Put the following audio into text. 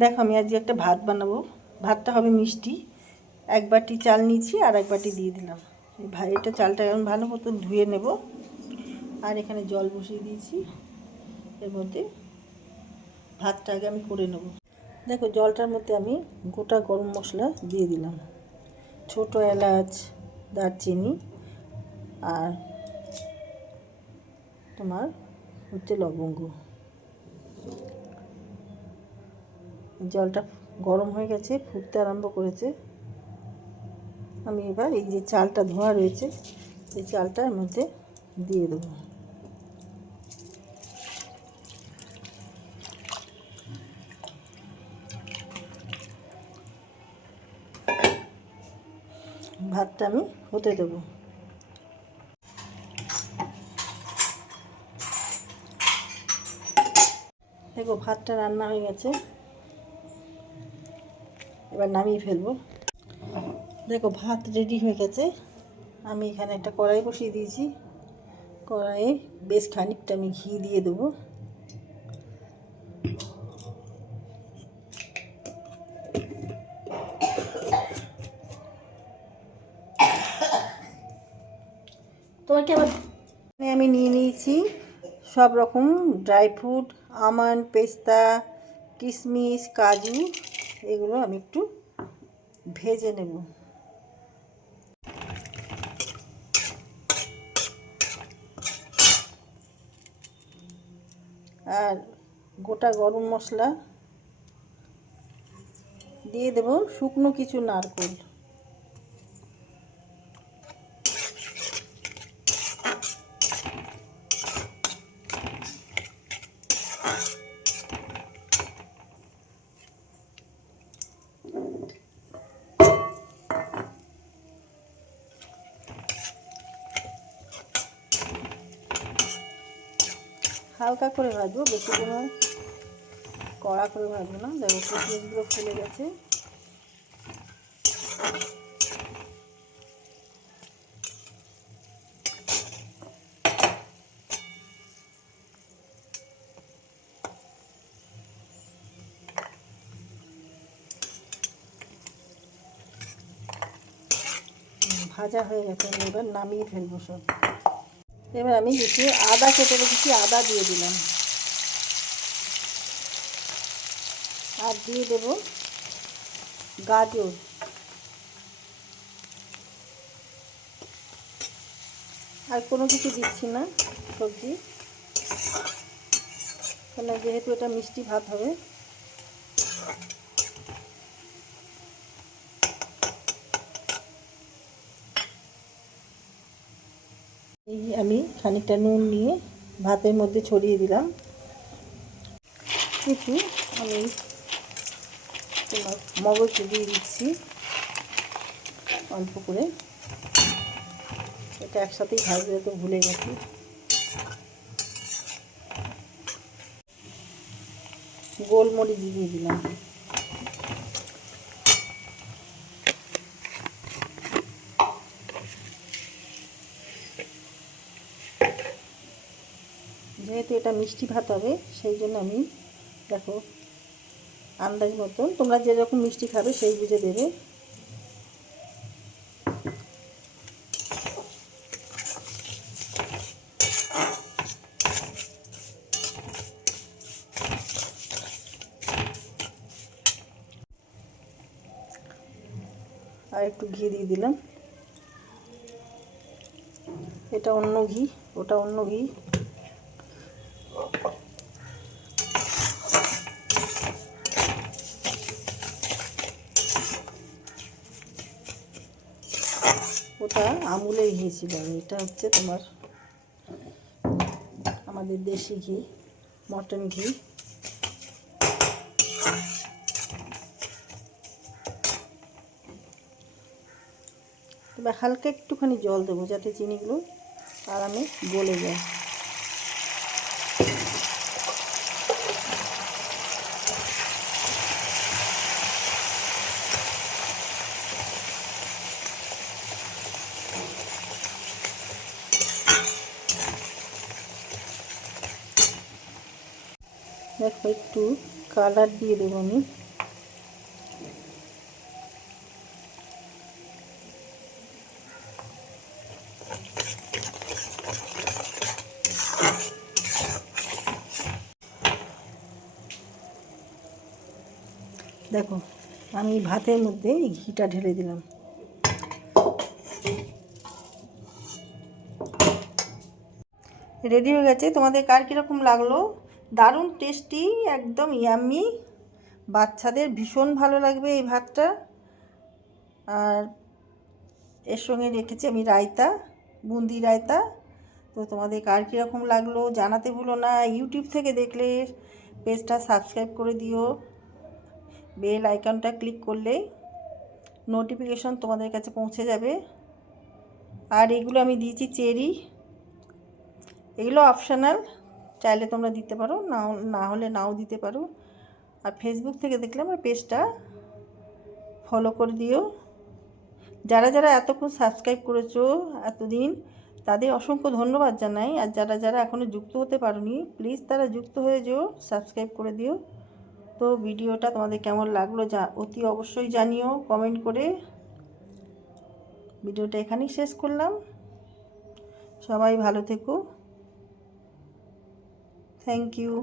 দেখো আমি আজকে একটা ভাত বানাবো। ভাতটা হবে মিষ্টি। 1 বাটি চাল নিয়েছি আর 1 বাটি দিয়ে দিলাম। এটা চালটা এখন ভালো মতো ধুয়ে নেব। আর এখানে জল বসিয়ে দিয়েছি, এর মধ্যে ভাতটা আগে আমি করে নেব। দেখো জলটার মধ্যে আমি গোটা গরম মশলা দিয়ে দিলাম, ছোট এলাচ, দারচিনি আর তোমার হচ্ছে লবঙ্গ। জলটা গরম হয়ে গেছে, ফুটতে আরম্ভ করেছে। আমি এবার এই যে চালটা ধোয়া রয়েছে এই চালটা এর মধ্যে দিয়ে দেবো। ভাতটা আমি হতে দেবো। দেখো ভাতটা রান্না হয়ে গেছে, এবার নামিয়ে ফেলবো। দেখো ভাত রেডি হয়ে গেছে। আমি এখানে একটা কড়াই বসিয়ে দিয়েছি। কড়াইয়ে বেশ খানিকটা আমি ঘি দিয়ে দেবো। তোমাকে আবার আমি নিয়ে নিয়েছি সব রকম ড্রাই ফ্রুট, আমন্ড, পেস্তা, কিশমিশ, কাজু, এগুলো আমি একটু ভেজে নেব। আর গোটা গরম মশলা দিয়ে দেব, শুকনো কিছু নারকেল। হালকা করে ভাজবো, বেশি কোনো কড়া করে ভাজবো না। দেখো কিশমিশগুলো ফুলে গেছে। ভাজা হয়ে গেছে, আমি এবার নামিয়ে ফেলবো সব। এবার আমি কিছু আদা কেটে রেখেছি, আদা দিয়ে দিলাম। আর দিয়ে দেব গাজর। আর কোনো কিছু দিচ্ছি না সবজি, কেন যেহেতু এটা মিষ্টি ভাত হবে। এই আমি খানিকটা নুন নিয়ে ভাতের মধ্যে ছড়িয়ে দিলাম। একটু আমি তোমার মগজ দিয়ে দিচ্ছি অল্প করে। এটা একসাথেই ভাজতে তো ভুলে গেছি। গোলমরিচ দিয়ে দিলাম। যেহেতু এটা মিষ্টি ভাত হবে সেই জন্য আমি দেখো আন্দাজ মতন, তোমরা যেরকম মিষ্টি খাবে সেই বুঝে দেবে। আর একটু ঘি দিয়ে দিলাম। এটা অন্য ঘি, ওটা অন্য ঘি। ওটা আমুলের ঘি ছিল, এটা হচ্ছে তোমার আমাদের দেশি ঘি, মটন ঘি। তবে হালকা একটুখানি জল দেবো যাতে চিনিগুলো আরামে গলে যায়। দেখো একটু কালার দিয়ে দেবো আমি। দেখো আমি ভাতের মধ্যে এই ঘিটা ঢেলে দিলাম। রেডি হয়ে গেছে। তোমাদের কার কীরকম লাগলো? দারুণ টেস্টি, একদম ইয়াম্মি, বাচ্চাদের ভীষণ ভালো লাগবে এই ভাতটা। আর এর সঙ্গে রেখেছি আমি রায়তা, বুন্দি রায়তা। তো তোমাদের কার কীরকম লাগলো জানাতে ভুলো না। ইউটিউব থেকে দেখলে পেজটা সাবস্ক্রাইব করে দিও, বেল আইকনটা ক্লিক করলে নোটিফিকেশন তোমাদের কাছে পৌঁছে যাবে। আর এগুলো আমি দিয়েছি চেরি, এগুলো অপশনাল, চাইলে তোমরা দিতে পারো, না হলে নাও দিতে পারো। আর ফেসবুক থেকে দেখলে আমার পেজটা ফলো করে দিও। যারা যারা এতক্ষণ সাবস্ক্রাইব করেছো এতদিন, তাদের অসংখ্য ধন্যবাদ জানাই। আর যারা যারা এখনও যুক্ত হতে পারোনি, প্লিজ তারা যুক্ত হয়ে যেও, সাবস্ক্রাইব করে দিও। তো ভিডিওটা তোমাদের কেমন লাগলো অতি অবশ্যই জানিও কমেন্ট করে। ভিডিওটা এখানেই শেষ করলাম। সবাই ভালো থেকো। Thank you.